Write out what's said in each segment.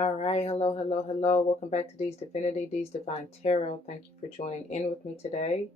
All right, hello, hello, hello. Welcome back to D's Divinity, D's Divine Tarot. Thank you for joining in with me today.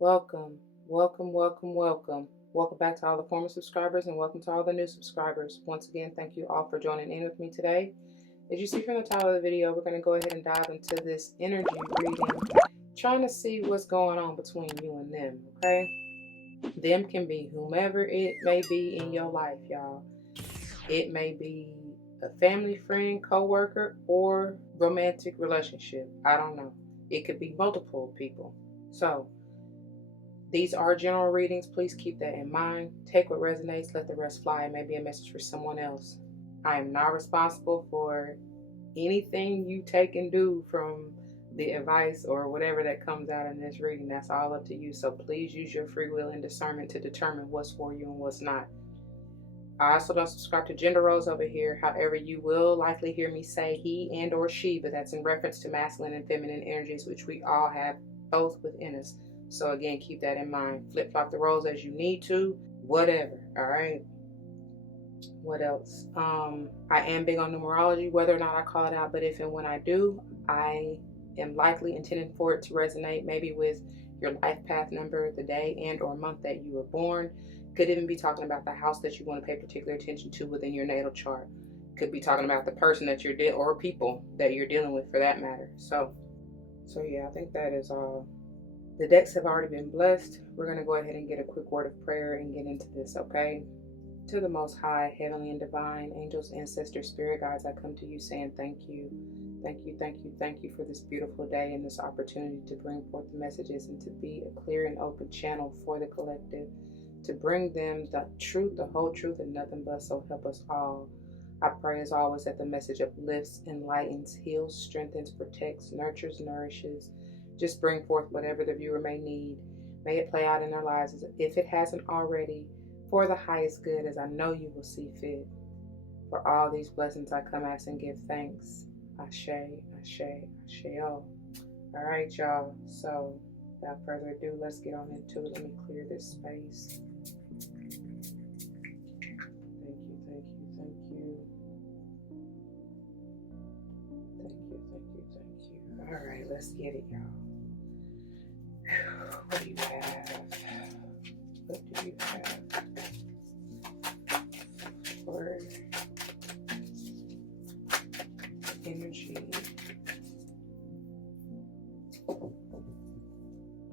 Welcome, welcome, welcome, welcome. Welcome back to all the former subscribers and welcome to all the new subscribers. Once again, thank you all for joining in with me today. As you see from the title of the video, we're going to go ahead and dive into this energy reading, trying to see what's going on between you and them, okay? Them can be whomever it may be in your life, y'all. It may be a family, friend, co-worker, or romantic relationship. I don't know. It could be multiple people. So these are general readings. Please keep that in mind. Take what resonates, let the rest fly. It may be a message for someone else. I am not responsible for anything you take and do from the advice or whatever that comes out in this reading. That's all up to you. So please use your free will and discernment to determine what's for you and what's not. I also don't subscribe to gender roles over here. However, you will likely hear me say he and or she, but that's in reference to masculine and feminine energies, which we all have both within us. So again, keep that in mind. Flip-flop the roles as you need to, whatever, all right? What else? I am big on numerology, whether or not I call it out, but if and when I do, I am likely intending for it to resonate maybe with your life path number, the day and or month that you were born. Could even be talking about the house that you want to pay particular attention to within your natal chart. Could be talking about the person that you're dealing or people that you're dealing with for that matter. So yeah, I think that is all. The decks have already been blessed. We're going to go ahead and get a quick word of prayer and get into this, okay? To the Most High, Heavenly and Divine, angels, ancestors, spirit guides, I come to you saying thank you. Thank you, thank you, thank you for this beautiful day and this opportunity to bring forth the messages and to be a clear and open channel for the collective, to bring them the truth, the whole truth, and nothing but, so help us all. I pray as always that the message uplifts, enlightens, heals, strengthens, protects, nurtures, nourishes. Just bring forth whatever the viewer may need. May it play out in their lives, if it hasn't already, for the highest good, as I know you will see fit. For all these blessings I come ask and give thanks. Ashe, Ashe, Asheo. All right, y'all. So without further ado, let's get on into it. Let me clear this space. Thank you, thank you, thank you. Thank you, thank you, thank you. All right, let's get it, y'all. What do you have? What do you have for energy?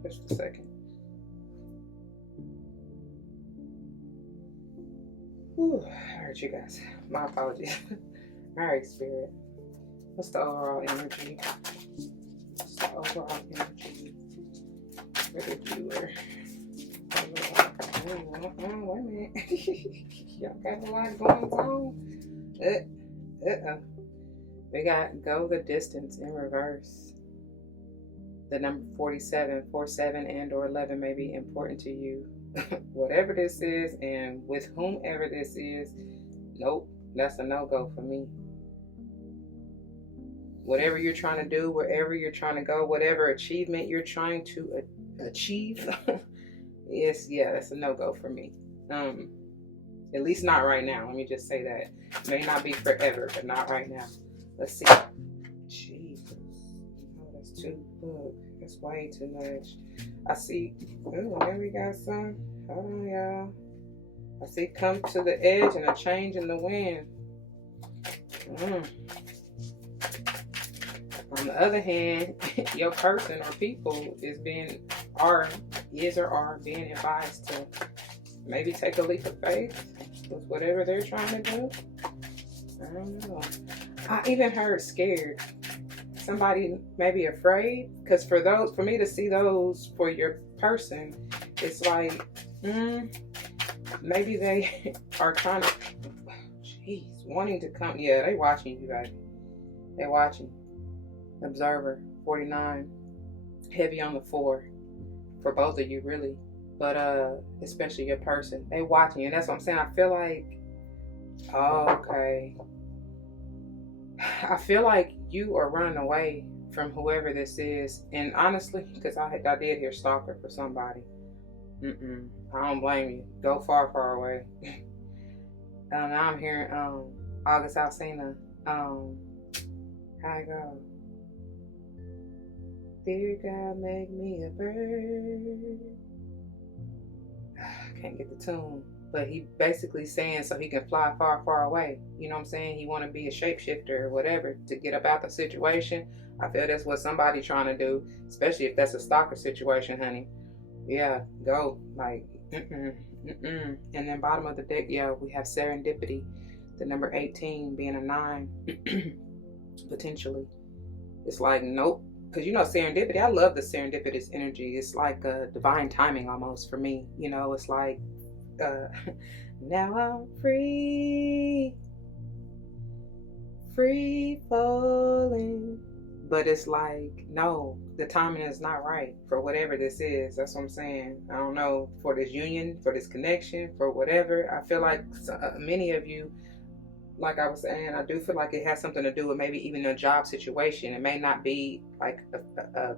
Just a second. Whew. All right, you guys. My apologies. All right, Spirit. What's the overall energy? What's the overall energy for the viewer? Wait a minute. Y'all got a lot going on. Uh-oh. We got go the distance in reverse. The number 47, 47 and or 11 may be important to you. Whatever this is and with whomever this is, nope, that's a no-go for me. Whatever you're trying to do, wherever you're trying to go, whatever achievement you're trying to achieve, that's a no-go for me. At least not right now. Let me just say that. May not be forever, but not right now. Let's see. Jesus. Oh, that's too, look, that's way too much. I see, ooh, there we got some. Hold on, y'all. I see come to the edge and a change in the wind. On the other hand, your person or people is being being advised to maybe take a leap of faith with whatever they're trying to do. I don't know. I even heard scared. Somebody may be afraid, because for me to see those for your person, it's like, maybe they are trying to, wanting to come. Yeah, they watching you guys. They watching. Observer 49, heavy on the 4 for both of you, really. but especially your person, they watching you. And that's what I'm saying. I feel like, okay, I feel like you are running away from whoever this is. And honestly, because I did hear stalker for somebody. I don't blame you. Go far, far away. Now I'm hearing August Alsina. How it go? Dear God, make me a bird. I can't get the tune, but he basically saying so he can fly far, far away. You know what I'm saying? He want to be a shapeshifter or whatever to get up out the situation. I feel that's what somebody's trying to do, especially if that's a stalker situation, honey. Yeah, go like. And then bottom of the deck, yeah, we have serendipity, the number 18 being a 9, potentially. It's like, nope. Because, you know, serendipity, I love the serendipitous energy. It's like a divine timing almost for me. You know, it's like, now I'm free falling. But it's like, no, the timing is not right for whatever this is. That's what I'm saying. I don't know, for this union, for this connection, for whatever. I feel like many of you, like I was saying, I do feel like it has something to do with maybe even a job situation. It may not be like a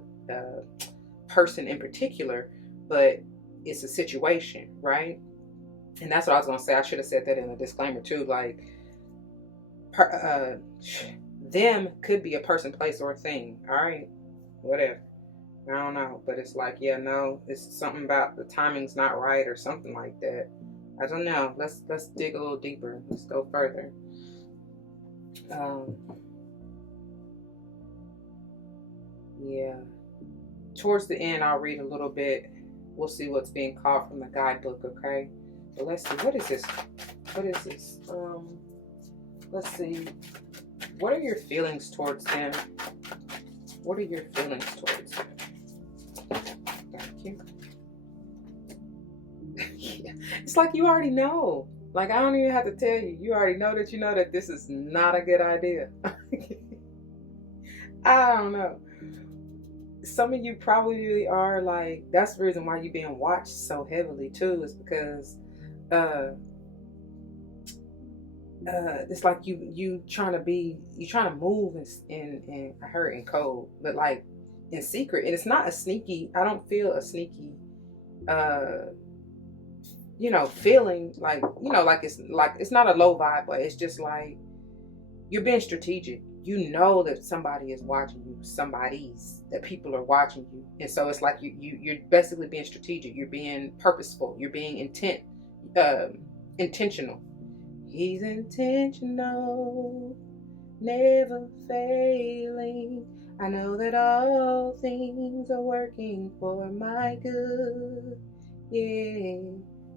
person in particular, but it's a situation, right? And that's what I was going to say. I should have said that in the disclaimer too. Like, them could be a person, place, or a thing. All right, whatever. I don't know, but it's like, yeah, no, it's something about the timing's not right or something like that. I don't know. Let's dig a little deeper. Let's go further. Yeah. Towards the end, I'll read a little bit. We'll see what's being called from the guidebook. Okay. So let's see. What is this? What is this? Let's see. What are your feelings towards them? What are your feelings towards them? Thank you. Yeah. It's like you already know. Like, I don't even have to tell you. You already know that you know that this is not a good idea. I don't know. Some of you probably really are like, that's the reason why you're being watched so heavily too, is because it's like you trying to move in I heard in code, but like in secret. And it's not a sneaky, I don't feel a sneaky feeling like, like it's not a low vibe, but it's just like you're being strategic. You know that somebody is watching you, that people are watching you. And so it's like you're basically being strategic. You're being purposeful. You're being intentional. He's intentional, never failing. I know that all things are working for my good.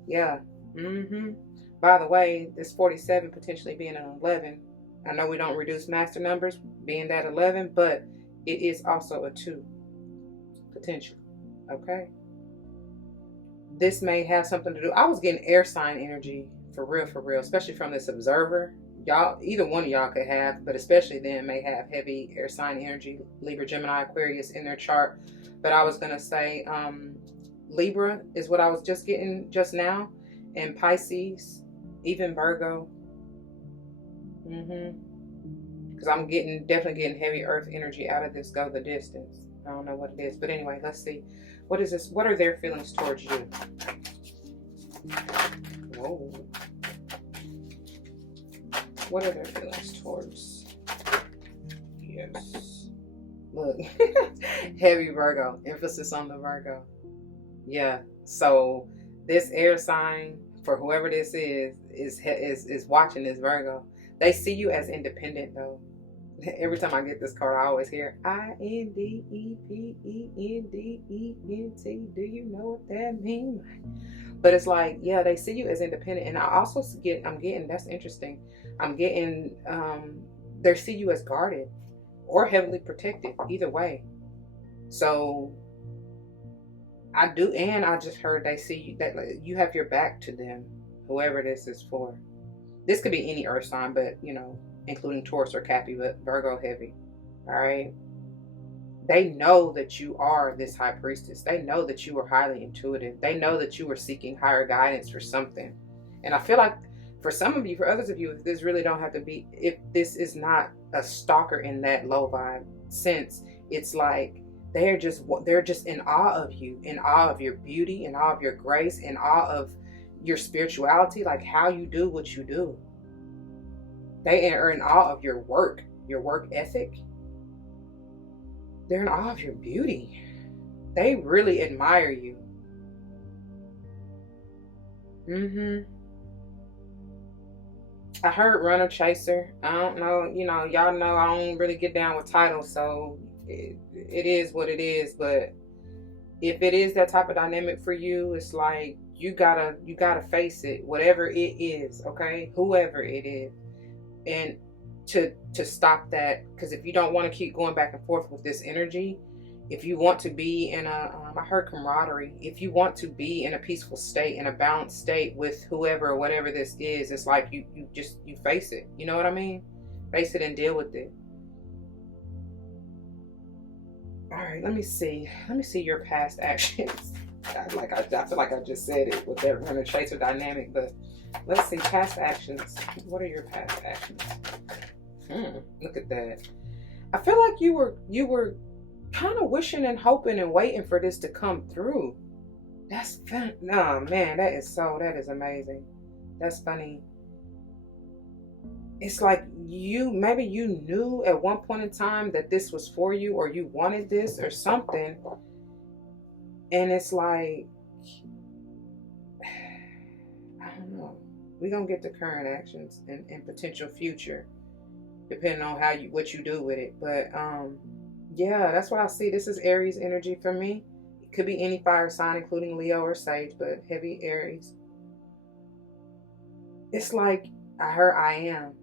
Yeah. By the way, this 47 potentially being an 11. I know we don't reduce master numbers being that 11, but it is also a 2 potential. Okay. This may have something to do. I was getting air sign energy for real, especially from this observer. Y'all, either one of y'all could have, but especially them may have heavy air sign energy, Libra, Gemini, Aquarius in their chart. But I was going to say Libra is what I was just getting just now, and Pisces, even Virgo. Because I'm definitely getting heavy earth energy out of this go the distance. I don't know what it is, but anyway, let's see. What is this? What are their feelings towards you? Whoa. What are their feelings towards? Yes. Look, heavy Virgo. Emphasis on the Virgo. Yeah. So this air sign, for whoever this is watching this Virgo. They see you as independent though. Every time I get this card, I always hear INDEPENDENT. Do you know what that means? But it's like, yeah, they see you as independent. And I also I'm getting, that's interesting. I'm getting, they see you as guarded or heavily protected, either way. So I do, and I just heard they see you, that you have your back to them, whoever this is for. This could be any earth sign, but including Taurus or Cappy, but Virgo heavy. All right. They know that you are this high priestess. They know that you are highly intuitive. They know that you are seeking higher guidance for something. And I feel like for some of you, for others of you, if this really don't have to be, if this is not a stalker in that low vibe sense, it's like they're just in awe of you, in awe of your beauty, in awe of your grace, in awe of your spirituality, like how you do what you do. They are in awe of your work ethic. They're in awe of your beauty. They really admire you. I heard runner chaser. I don't know, y'all know I don't really get down with titles, so it is what it is. But if it is that type of dynamic for you, it's like you gotta face it, whatever it is, okay? Whoever it is. And to stop that, because if you don't want to keep going back and forth with this energy, if you want to be in a I heard camaraderie, if you want to be in a peaceful state, in a balanced state with whoever or whatever this is, it's like you face it, you know what I mean? Face it and deal with it. All right, let me see your past actions. I feel like I just said it with that runner chaser dynamic, but let's see, past actions. What are your past actions? Look at that. I feel like you were kind of wishing and hoping and waiting for this to come through. That's fun. No, man, that is amazing. That's funny. It's like maybe you knew at one point in time that this was for you, or you wanted this or something. And it's like, I don't know. We're going to get to current actions and potential future, depending on what you do with it. But yeah, that's what I see. This is Aries energy for me. It could be any fire sign, including Leo or Sage, but heavy Aries. It's like I heard I am.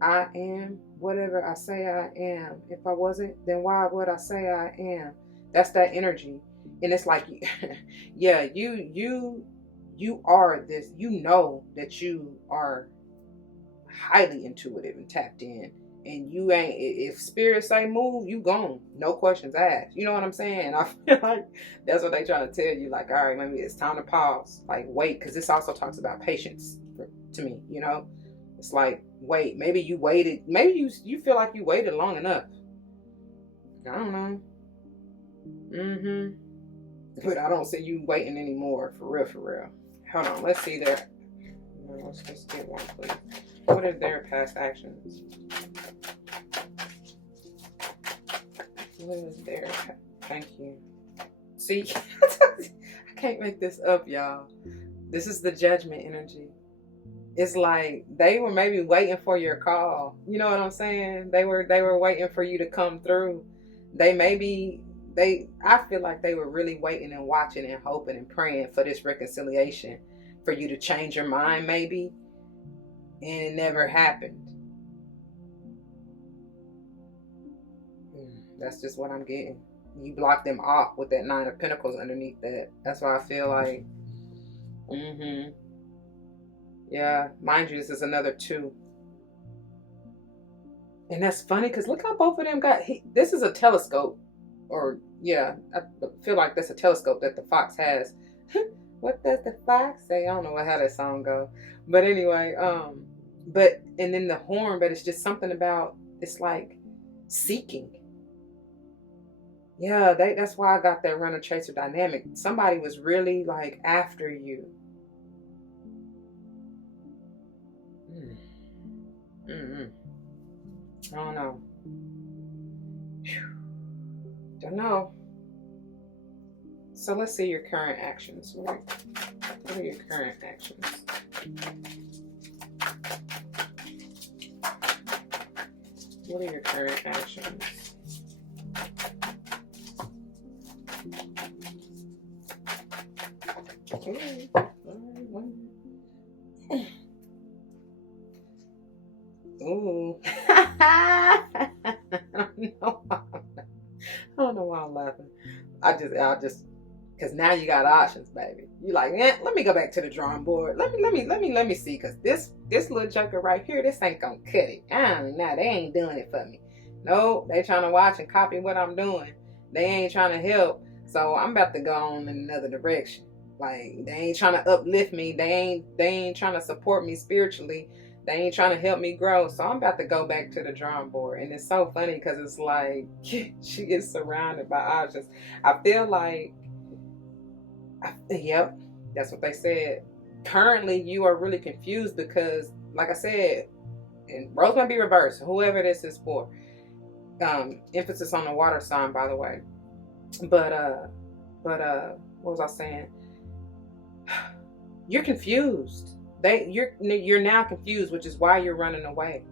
I am whatever I say I am. If I wasn't, then why would I say I am? That's that energy. And it's like, yeah, you are this, that you are highly intuitive and tapped in. And you ain't, if spirit say move, you gone. No questions asked. You know what I'm saying? I feel like that's what they trying to tell you. Like, all right, maybe it's time to pause. Like, wait, because this also talks about patience to me, It's like, wait, maybe you waited. Maybe you feel like you waited long enough. I don't know. But I don't see you waiting anymore, for real. Hold on, let's see there. Let's just get one, please. What are their past actions? What is their? Thank you. See, I can't make this up, y'all. This is the Judgment energy. It's like they were maybe waiting for your call. You know what I'm saying? They were waiting for you to come through. I feel like they were really waiting and watching and hoping and praying for this reconciliation, for you to change your mind maybe, and it never happened. That's just what I'm getting. You blocked them off with that 9 of Pentacles underneath that. That's why I feel like, yeah, mind you, this is another 2. And that's funny because look how both of them this is a telescope. Or, yeah, I feel like that's a telescope that the fox has. What does the fox say? I don't know how that song goes. But anyway, and then the horn, but it's just something about, it's like seeking. Yeah, that's why I got that runner chaser dynamic. Somebody was really like after you. I don't know. Don't know. So let's see your current actions. What are your current actions? What are your current actions? Okay. Ooh. I don't know why I'm laughing. I just, because now you got options, baby. You like, let me go back to the drawing board. Let me see, because this little joker right here, this ain't gonna cut it. They ain't doing it for me. No, they trying to watch and copy what I'm doing. They ain't trying to help. So I'm about to go on in another direction. Like, they ain't trying to uplift me. They ain't trying to support me spiritually. They ain't trying to help me grow. So I'm about to go back to the drawing board. And it's so funny because it's like she is surrounded by options. I feel like, yep, that's what they said. Currently, you are really confused because, like I said, and roles might be reversed, whoever this is for. Emphasis on the water sign, by the way. But what was I saying? You're confused. You're now confused, which is why you're running away.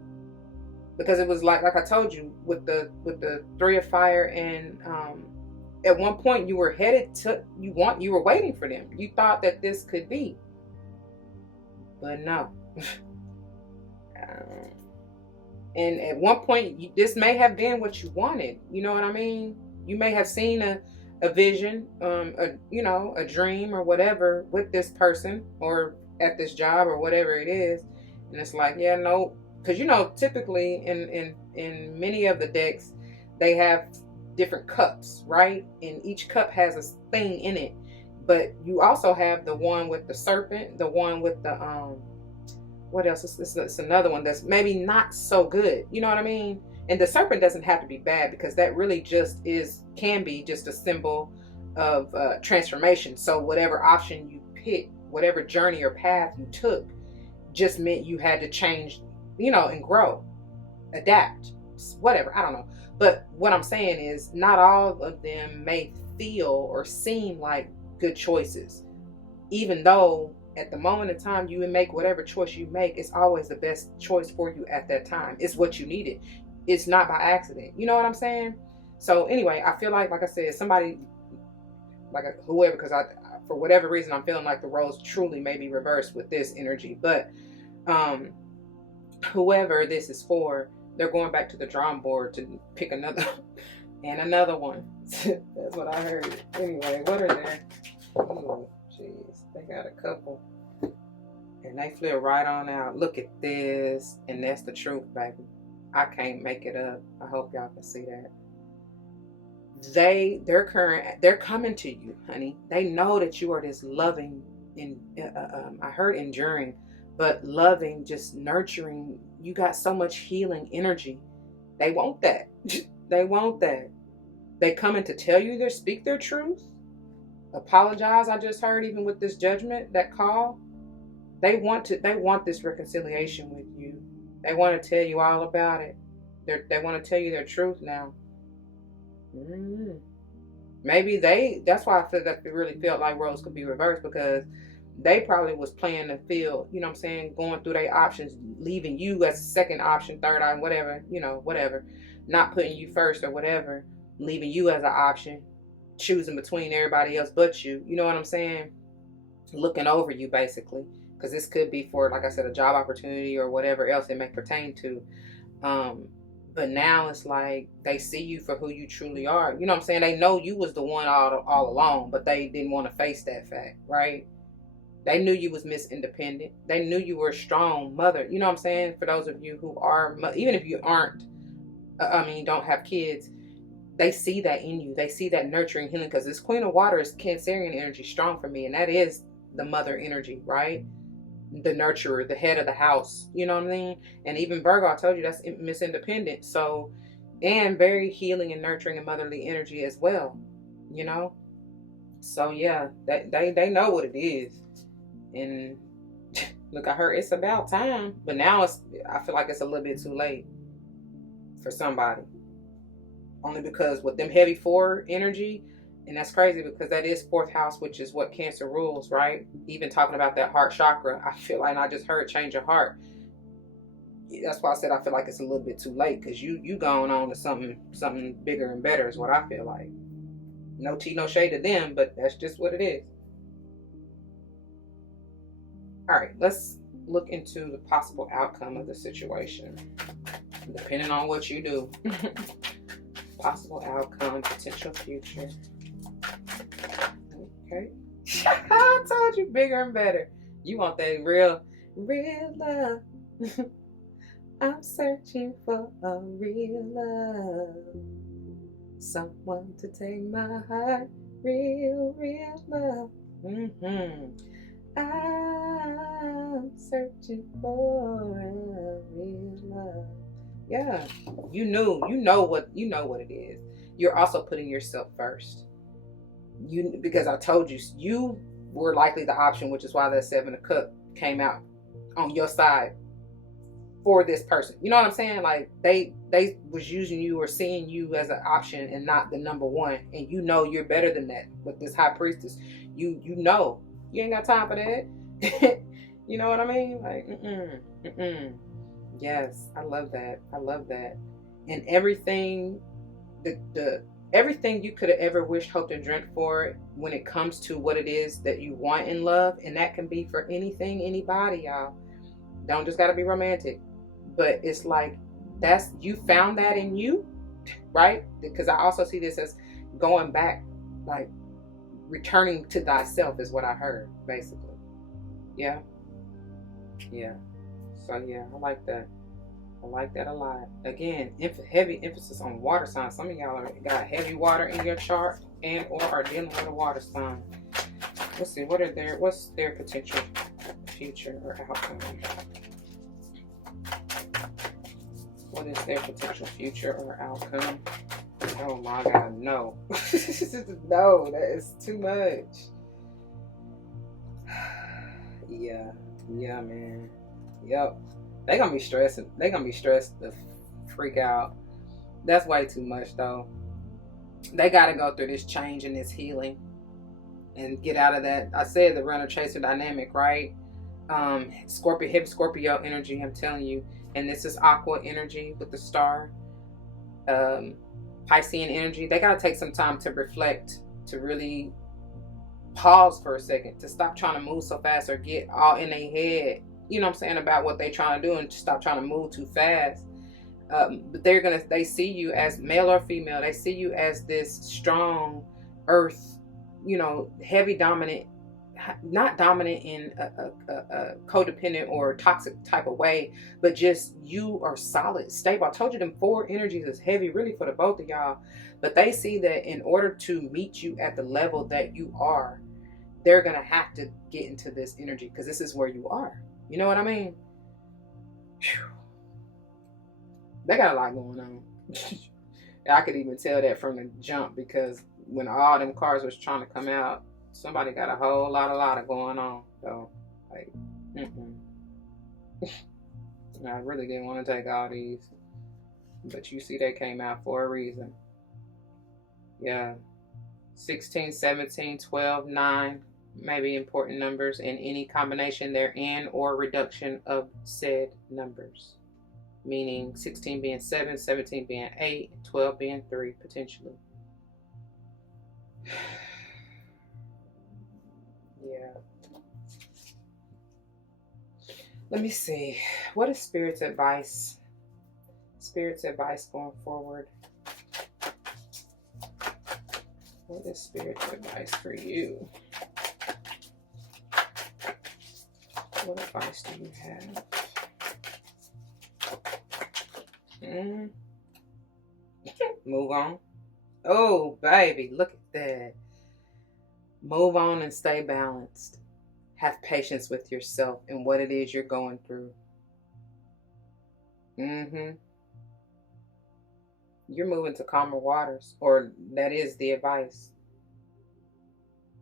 Because it was like I told you with the Three of Fire, and at one point you were headed to you were waiting for them. You thought that this could be, but no. And at one point, this may have been what you wanted. You know what I mean? You may have seen a vision, a dream or whatever with this person or at this job or whatever it is. And it's like, yeah, no, because typically in many of the decks, they have different cups, right? And each cup has a thing in it. But you also have the one with the serpent, the one with the what else? It's another one that's maybe not so good. You know what I mean? And the serpent doesn't have to be bad, because that really just can be just a symbol of transformation. So whatever option you pick, whatever journey or path you took, just meant you had to change, and grow, adapt, whatever. I don't know. But what I'm saying is, not all of them may feel or seem like good choices, even though at the moment in time you make whatever choice you make, it's always the best choice for you at that time. It's what you needed. It's not by accident. You know what I'm saying? So anyway, I feel like I said, somebody, like whoever, because for whatever reason, I'm feeling like the roles truly may be reversed with this energy. But whoever this is for, they're going back to the drawing board to pick another and another one. That's what I heard. Anyway, what are there? Oh, jeez, they got a couple, and they flew right on out. Look at this, and that's the truth, baby. I can't make it up. I hope y'all can see that. They're coming to you, honey. They know that you are this loving, and I heard enduring, but loving, just nurturing. You got so much healing energy. They want that. They want that. They coming to tell you, speak their truth. Apologize. I just heard, even with this judgment, that call, they want this reconciliation with you. They want to tell you all about it. They want to tell you their truth now. Maybe that's why I feel that they really felt like roles could be reversed, because they probably was playing the field, you know what I'm saying, going through their options, leaving you as a second option, third option, whatever, whatever, not putting you first or whatever, leaving you as an option, choosing between everybody else but you. You know what I'm saying? Looking over you, basically, because this could be for, like I said, a job opportunity or whatever else it may pertain to. But now it's like they see you for who you truly are. You know what I'm saying? They know you was the one all along, but they didn't want to face that fact, right? They knew you was Miss Independent. They knew you were a strong mother. You know what I'm saying? For those of you who are, even if you aren't, don't have kids, they see that in you. They see that nurturing healing, because this Queen of Water is Cancerian energy, strong for me, and that is the mother energy, right? The nurturer, the head of the house. You know what I mean? And even Virgo, I told you, that's Miss Independent. So, and very healing and nurturing and motherly energy as well. So yeah, they know what it is. And look, I heard it's about time, but now I feel like it's a little bit too late for somebody. Only because with them heavy 4 energy, and that's crazy because that is 4th house, which is what Cancer rules, right? Even talking about that heart chakra, I feel like, and I just heard change of heart. That's why I said I feel like it's a little bit too late, because you going on to something bigger and better is what I feel like. No tea, no shade to them, but that's just what it is. All right, let's look into the possible outcome of the situation, depending on what you do. Possible outcome, potential future. Okay. I told you, bigger and better. You want that real love. I'm searching for a real love. Someone to take my heart. Real, real love. I'm searching for a real love. Yeah. You know what it is. You're also putting yourself first. Because I told you, you were likely the option, which is why that 7 of Cups came out on your side for this person. You know what I'm saying? Like they was using you or seeing you as an option and not the number one. And you know you're better than that with this High Priestess. You know you ain't got time for that. You know what I mean? Like yes, I love that. I love that. And everything the everything you could have ever wished, hoped, and dreamt for when it comes to what it is that you want in love, and that can be for anything, anybody, y'all. Don't just gotta be romantic. But it's like you found that in you, right? Because I also see this as going back, like returning to thyself is what I heard, basically. Yeah. So yeah, I like that. I like that a lot. Again, heavy emphasis on water signs. Some of y'all got heavy water in your chart and or are dealing with a water sign. Let's see, what's their potential future or outcome? What is their potential future or outcome? Oh my God, no. No, that is too much. Yeah, man. Yep. They're gonna be stressing. They're gonna be stressed to freak out. That's way too much though. They gotta go through this change and this healing and get out of that. I said the runner chaser dynamic, right? Scorpio, heavy Scorpio energy, I'm telling you. And this is aqua energy with the star. Piscean energy. They gotta take some time to reflect, to really pause for a second, to stop trying to move so fast or get all in their head, you know what I'm saying, about what they're trying to do, and to stop trying to move too fast. But they see you as male or female. They see you as this strong earth, heavy dominant, not dominant in a codependent or toxic type of way, but just you are solid, stable. I told you them 4 energies is heavy really for the both of y'all, but they see that in order to meet you at the level that you are, they're gonna have to get into this energy because this is where you are. You know what I mean? Whew. They got a lot going on. I could even tell that from the jump, because when all them cars was trying to come out, somebody got a whole lot of going on. So, like, I really didn't want to take all these, but you see they came out for a reason. Yeah. 16, 17, 12, 9 may be important numbers in any combination therein or reduction of said numbers. Meaning 16 being 7, 17 being 8, 12 being 3, potentially. Yeah. Let me see. What is Spirit's advice? Spirit's advice going forward. What is Spirit's advice for you? What advice do you have? Move on. Oh, baby, look at that. Move on and stay balanced. Have patience with yourself and what it is you're going through. You're moving to calmer waters, or that is the advice.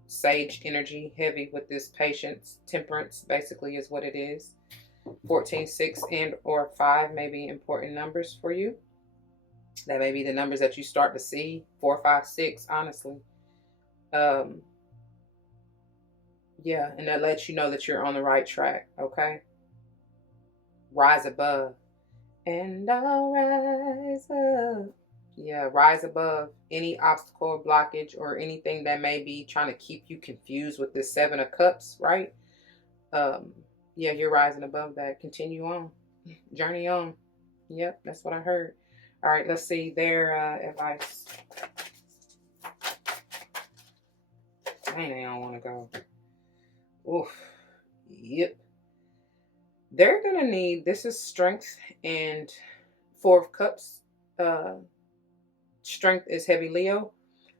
Sage energy, heavy with this patience, temperance, basically is what it is. 14, 6, and or 5 may be important numbers for you. That may be the numbers that you start to see. 4, 5, 6, honestly. Yeah, and that lets you know that you're on the right track, okay? Rise above. And I'll rise up. Yeah, rise above any obstacle or blockage or anything that may be trying to keep you confused with this 7 of Cups, right? Yeah, you're rising above that. Continue on. Journey on. Yep, that's what I heard. All right, let's see their advice. Dang, they don't want to go. Oof. Yep. They're going to need, this is strength and Four of Cups. Uh, strength is heavy Leo,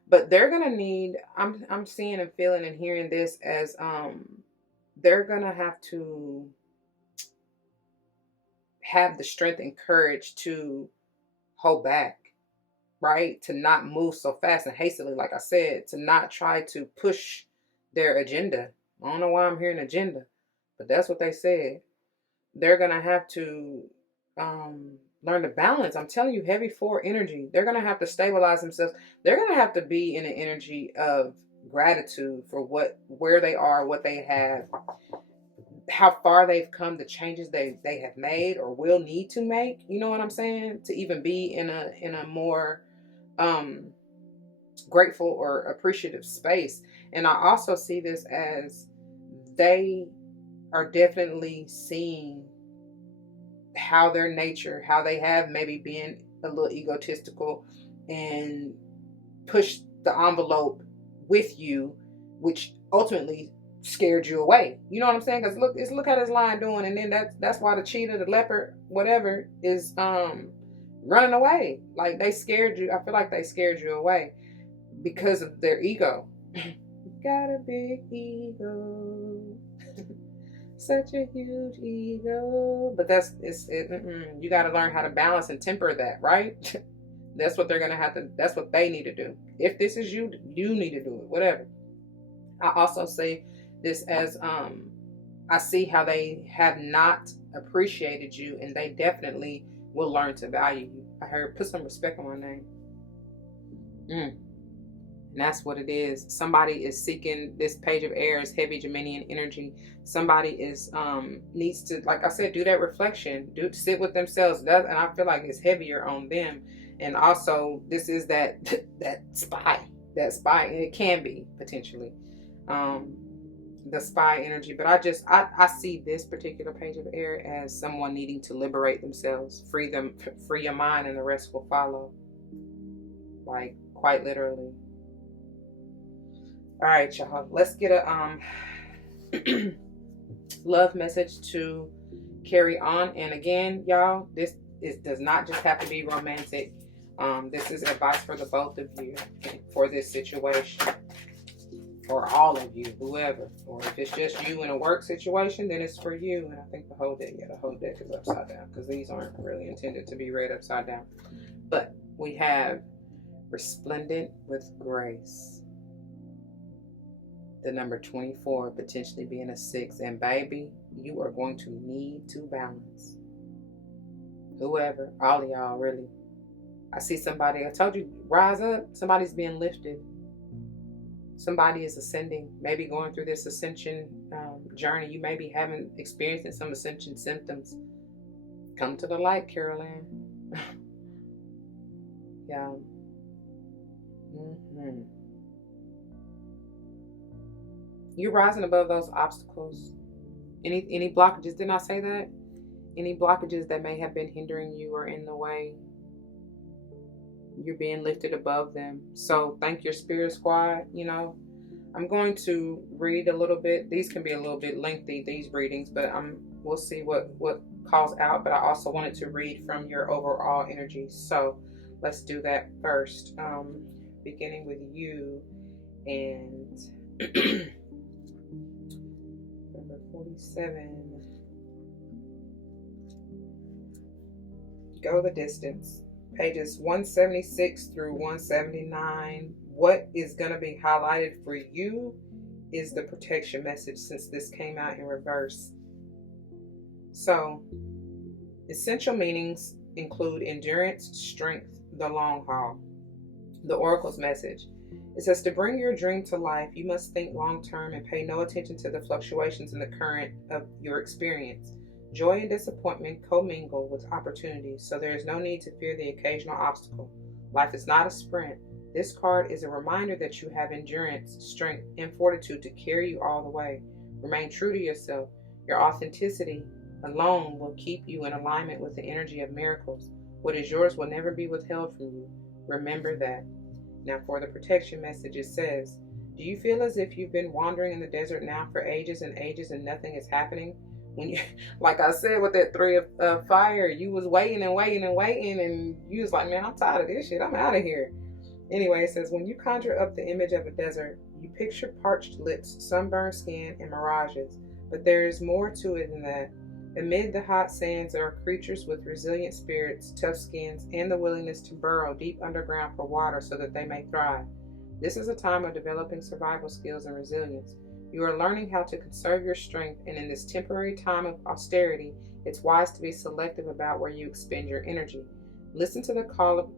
but they're going to need, I'm seeing and feeling and hearing this as they're going to have the strength and courage to hold back, right? To not move so fast and hastily, like I said, to not try to push their agenda. I don't know why I'm hearing agenda, but that's what they said. They're going to have to learn to balance. I'm telling you, heavy four energy. They're going to have to stabilize themselves. They're going to have to be in an energy of gratitude for where they are, what they have, how far they've come, the changes they have made or will need to make. You know what I'm saying? To even be in a more grateful or appreciative space. And I also see this as they are definitely seeing how their nature, how they have maybe been a little egotistical and pushed the envelope with you, which ultimately scared you away. You know what I'm saying? Because look how this lion doing, and then that's why the cheetah, the leopard, whatever, is running away. Like they scared you. I feel like they scared you away because of their ego. Got a big ego. Such a huge ego. But you got to learn how to balance and temper that, right? That's what they're going to have to, that's what they need to do. If this is you, you need to do it, whatever. I also say this as I see how they have not appreciated you, and they definitely will learn to value you. I heard put some respect on my name. And that's what it is. Somebody is seeking, this page of air is heavy Geminian energy. Somebody is needs to, like I said, do that reflection, sit with themselves. And I feel like it's heavier on them. And also, this is that spy, and it can be potentially the spy energy. But I see this particular page of air as someone needing to liberate themselves, free your mind, and the rest will follow. Like quite literally. All right, y'all. Let's get a love message to carry on. And again, y'all, this does not just have to be romantic. This is advice for the both of you for this situation, or all of you, whoever. Or if it's just you in a work situation, then it's for you. And I think the whole deck is upside down, because these aren't really intended to be read upside down. But we have resplendent with grace. The number 24 potentially being a 6. And baby, you are going to need to balance. Whoever, all of y'all, really. I see somebody, I told you, rise up. Somebody's being lifted. Somebody is ascending, maybe going through this ascension journey. You may be experiencing some ascension symptoms. Come to the light, Carolyn. Yeah. You're rising above those obstacles. Any blockages? Didn't I say that? Any blockages that may have been hindering you or in the way, you're being lifted above them. So thank your spirit squad. You know, I'm going to read a little bit. These can be a little bit lengthy, these readings, but we'll see what calls out. But I also wanted to read from your overall energy. So let's do that first. Beginning with you and 47. Go the distance. Pages 176 through 179. What is going to be highlighted for you is the protection message, since this came out in reverse. So, essential meanings include endurance, strength, the long haul. The Oracle's message. It says, to bring your dream to life, you must think long term and pay no attention to the fluctuations in the current of your experience. Joy and disappointment commingle with opportunities, so there is no need to fear the occasional obstacle. Life is not a sprint. This card is a reminder that you have endurance, strength, and fortitude to carry you all the way. Remain true to yourself. Your authenticity alone will keep you in alignment with the energy of miracles. What is yours will never be withheld from you. Remember that. Now for the protection message, it says, do you feel as if you've been wandering in the desert now for ages and ages and nothing is happening? When you, like I said, with that 3 of fire, you was waiting and waiting and waiting, and you was like, man, I'm tired of this shit. I'm out of here. Anyway, it says, when you conjure up the image of a desert, you picture parched lips, sunburned skin, and mirages. But there is more to it than that. Amid the hot sands, there are creatures with resilient spirits, tough skins, and the willingness to burrow deep underground for water so that they may thrive. This is a time of developing survival skills and resilience. You are learning how to conserve your strength, and in this temporary time of austerity, it's wise to be selective about where you expend your energy. Listen to the call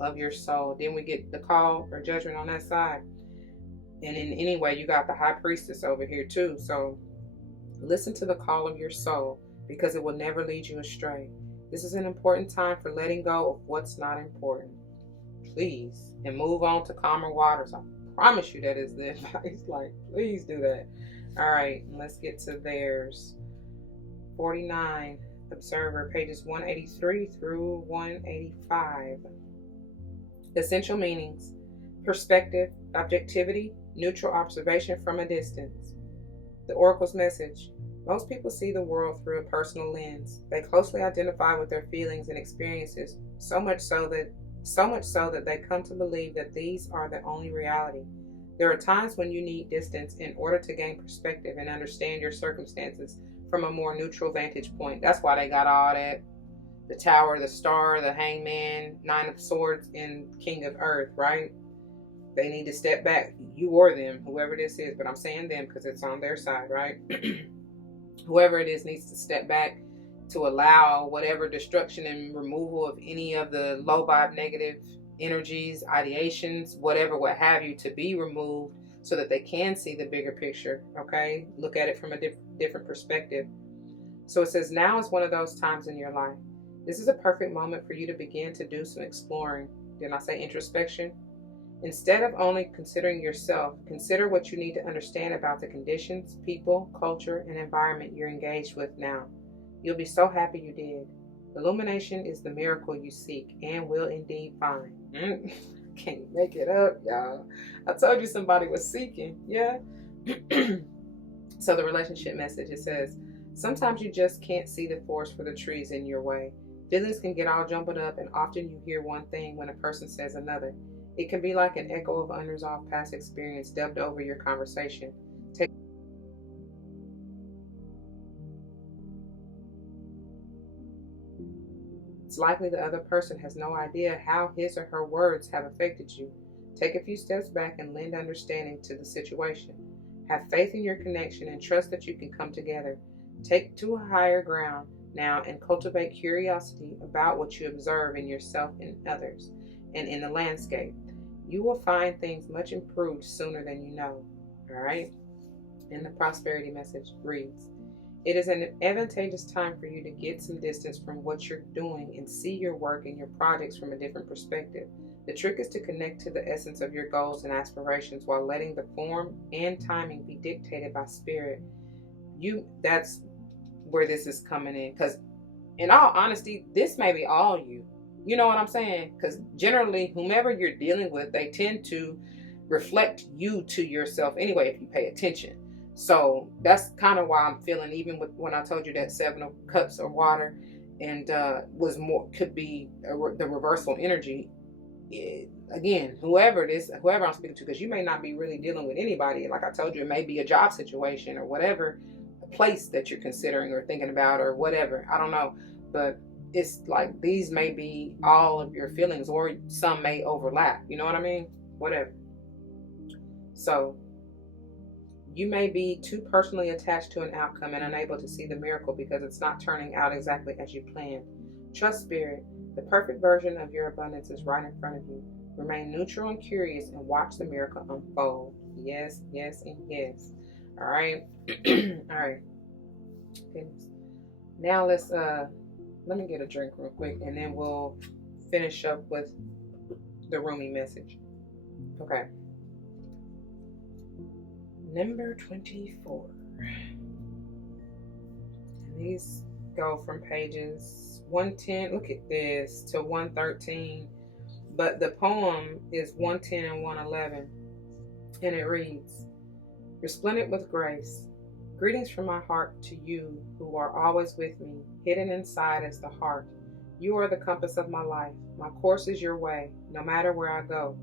of your soul. Then we get the call or judgment on that side. And in any way, you got the high priestess over here too. So listen to the call of your soul, because it will never lead you astray. This is an important time for letting go of what's not important. Please, and move on to calmer waters. I promise you that is the advice. Like, please do that. All right, let's get to theirs. 49, Observer, pages 183 through 185. Essential meanings: perspective, objectivity, neutral observation from a distance. The Oracle's message: most people see the world through a personal lens. They closely identify with their feelings and experiences, so much so that they come to believe that these are the only reality. There are times when you need distance in order to gain perspective and understand your circumstances from a more neutral vantage point. That's why they got all that. The Tower, the Star, the Hangman, 9 of Swords, and King of Earth, right? They need to step back. You or them, whoever this is, but I'm saying them because it's on their side, right? Whoever it is needs to step back to allow whatever destruction and removal of any of the low vibe negative energies, ideations, whatever, what have you, to be removed so that they can see the bigger picture, okay? Look at it from a different perspective. So it says, now is one of those times in your life. This is a perfect moment for you to begin to do some exploring. Didn't I say introspection? Instead of only considering yourself, consider what you need to understand about the conditions, people, culture, and environment you're engaged with now. You'll be so happy you did. Illumination is the miracle you seek and will indeed find. Can't make it up, y'all. I told you somebody was seeking, yeah? So the relationship message, it says, sometimes you just can't see the forest for the trees in your way. Feelings can get all jumbled up, and often you hear one thing when a person says another. It can be like an echo of unresolved past experience dubbed over your conversation. It's likely the other person has no idea how his or her words have affected you. Take a few steps back and lend understanding to the situation. Have faith in your connection and trust that you can come together. Take to a higher ground now and cultivate curiosity about what you observe in yourself and others and in the landscape. You will find things much improved sooner than you know. All right? And the prosperity message reads, it is an advantageous time for you to get some distance from what you're doing and see your work and your projects from a different perspective. The trick is to connect to the essence of your goals and aspirations while letting the form and timing be dictated by spirit. That's where this is coming in. Because in all honesty, this may be all you. You know what I'm saying? Because generally, whomever you're dealing with, they tend to reflect you to yourself anyway if you pay attention. So that's kind of why I'm feeling, even with when I told you that 7 of Cups or water and was more, could be the reversal energy. Again, whoever I'm speaking to, because you may not be really dealing with anybody. Like I told you, it may be a job situation or whatever, a place that you're considering or thinking about or whatever. I don't know. But it's like these may be all of your feelings, or some may overlap. You know what I mean? Whatever. So you may be too personally attached to an outcome and unable to see the miracle because it's not turning out exactly as you planned. Trust spirit. The perfect version of your abundance is right in front of you. Remain neutral and curious and watch the miracle unfold. Yes, yes, and yes. All right. All right. Goodness. Now let me get a drink real quick and then we'll finish up with the Rumi message. Okay. Number 24. And these go from pages 110, look at this, to 113. But the poem is 110 and 111. And it reads, resplendent with grace, Greetings from my heart to you who are always with me, hidden inside as the heart. You are the compass of my life. My course is your way, no matter where I go.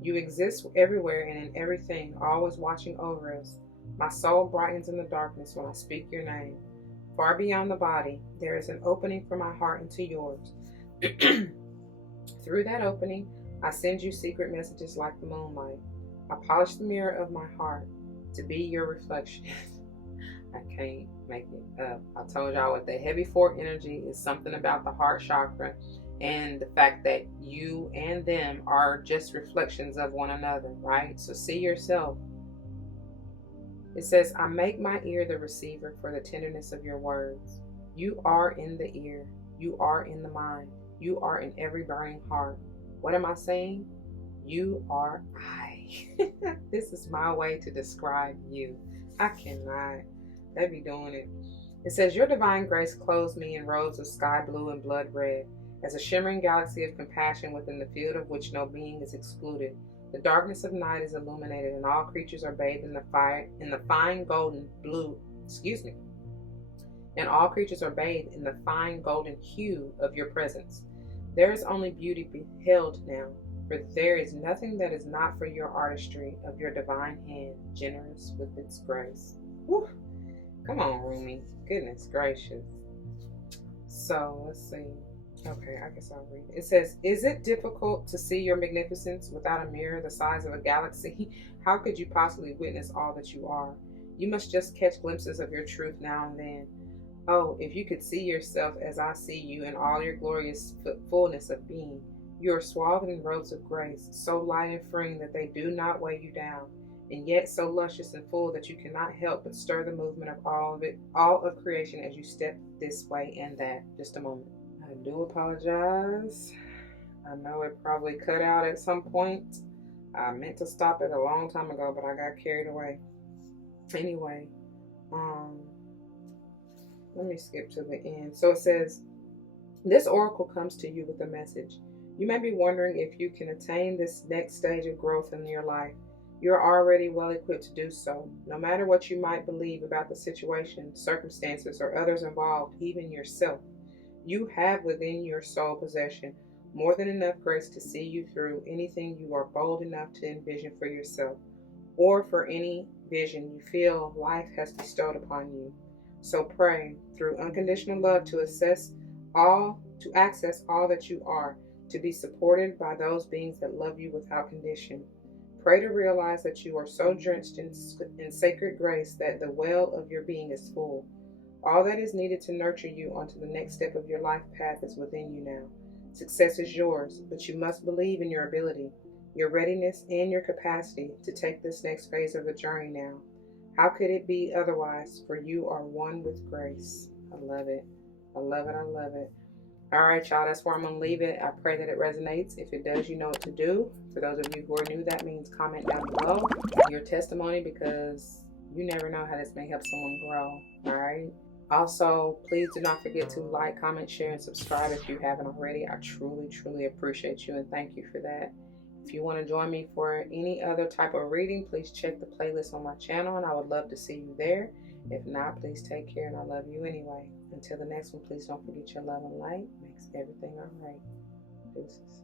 You exist everywhere and in everything, always watching over us. My soul brightens in the darkness when I speak your name. Far beyond the body, there is an opening from my heart into yours. Through that opening, I send you secret messages like the moonlight. I polish the mirror of my heart to be your reflection. I can't make it up. I told y'all with the heavy fork energy is something about the heart chakra and the fact that you and them are just reflections of one another, right? So see yourself. It says, I make my ear the receiver for the tenderness of your words. You are in the ear. You are in the mind. You are in every burning heart. What am I saying? You are I. This is my way to describe you. I cannot. They be doing it. It says, your divine grace clothes me in robes of sky blue and blood red, as a shimmering galaxy of compassion within the field of which no being is excluded. The darkness of night is illuminated, and all creatures are bathed in the fine golden blue. And all creatures are bathed in the fine golden hue of your presence. There is only beauty beheld now, for there is nothing that is not for your artistry of your divine hand, generous with its grace. Whew. Come on, Rumi. Goodness gracious. So, let's see. Okay, I guess I'll read it. It says, is it difficult to see your magnificence without a mirror the size of a galaxy? How could you possibly witness all that you are? You must just catch glimpses of your truth now and then. Oh, if you could see yourself as I see you in all your glorious fullness of being. You are swathed in robes of grace, so light and freeing that they do not weigh you down, and yet so luscious and full that you cannot help but stir the movement of all of creation as you step this way and that. Just a moment. I do apologize. I know it probably cut out at some point. I meant to stop it a long time ago, but I got carried away. Anyway, let me skip to the end. So it says, this oracle comes to you with a message. You may be wondering if you can attain this next stage of growth in your life. You're already well equipped to do so. No matter what you might believe about the situation, circumstances, or others involved, even yourself, you have within your soul possession more than enough grace to see you through anything you are bold enough to envision for yourself, or for any vision you feel life has bestowed upon you. So pray through unconditional love to access all that you are, to be supported by those beings that love you without condition. Pray to realize that you are so drenched in sacred grace that the well of your being is full. All that is needed to nurture you onto the next step of your life path is within you now. Success is yours, but you must believe in your ability, your readiness, and your capacity to take this next phase of the journey now. How could it be otherwise? For you are one with grace. I love it. I love it. I love it. All right, y'all, that's where I'm going to leave it. I pray that it resonates. If it does, you know what to do. For those of you who are new, that means comment down below your testimony, because you never know how this may help someone grow. All right. Also, please do not forget to like, comment, share, and subscribe if you haven't already. I truly, truly appreciate you and thank you for that. If you want to join me for any other type of reading, please check the playlist on my channel, and I would love to see you there. If not, please take care, and I love you anyway. Until the next one, please don't forget your love and light makes everything all right. Deuces.